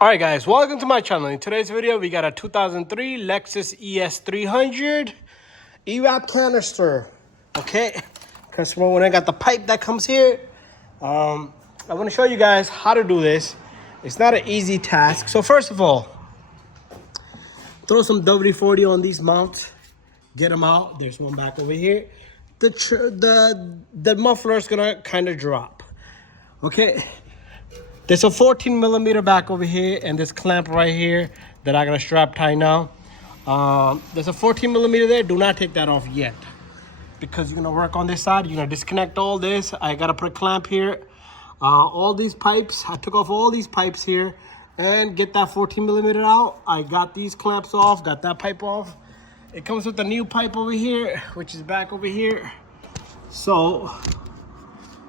All right, guys, welcome to my channel. In today's video, we got a 2003 Lexus ES300 EVAP canister. Okay, customer, when I got the pipe that comes here, I want to show you guys how to do this. It's not an easy task. So first of all, throw some WD-40 on these mounts. Get them out. There's one back over here. The muffler is gonna kind of drop. Okay. There's a 14 millimeter back over here and this clamp right here that I gotta strap tie now. There's a 14 millimeter there. Do not take that off yet because you're gonna work on this side. You're gonna disconnect all this. I gotta put a clamp here. All these pipes, I took off all these pipes here and get that 14 millimeter out. I got these clamps off, got that pipe off. It comes with a new pipe over here, which is back over here. So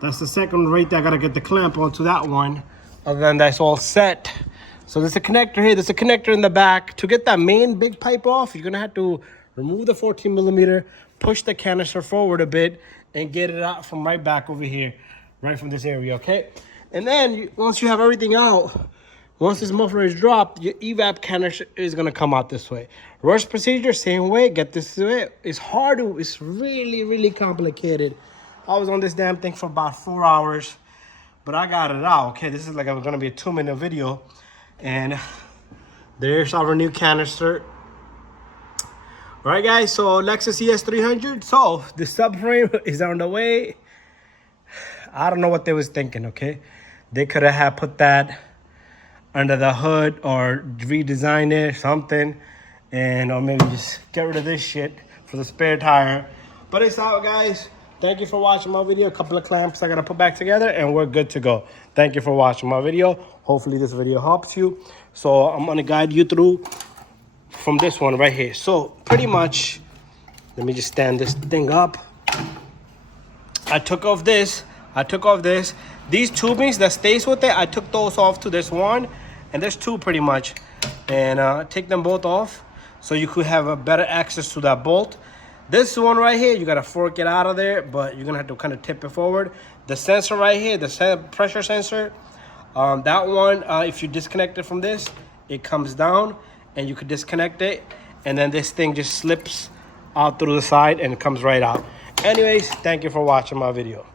that's the second right there. I gotta get the clamp onto that one. Other than that's all set. So there's a connector here, there's a connector in the back. To get that main big pipe off, you're gonna have to remove the 14 millimeter, push the canister forward a bit, and get it out from right back over here, right from this area, okay? And then once you have everything out, once this muffler is dropped, your EVAP canister is gonna come out this way. Rush procedure, same way, get this way. It's hard to, it's really, really complicated. I was on this damn thing for about 4 hours. But I got it out, okay? This is like gonna be a 2-minute video. And there's our new canister. All right, guys, so Lexus ES300. So the subframe is on the way. I don't know what they was thinking, okay? They could have put that under the hood or redesign it, something. And or maybe just get rid of this shit for the spare tire. But it's out, guys. Thank you for watching my video. A couple of clamps I gotta put back together and we're good to go. Thank you for watching my video. Hopefully this video helps you. So I'm gonna guide you through from this one right here. So pretty much, let me just stand this thing up. I took off this. These tubings that stays with it, I took those off to this one. And there's two pretty much. And take them both off so you could have a better access to that bolt. This one right here, you gotta fork it out of there, but you're gonna have to kind of tip it forward. The sensor right here, the pressure sensor, that one, if you disconnect it from this, it comes down and you could disconnect it. And then this thing just slips out through the side and it comes right out. Anyways, thank you for watching my video.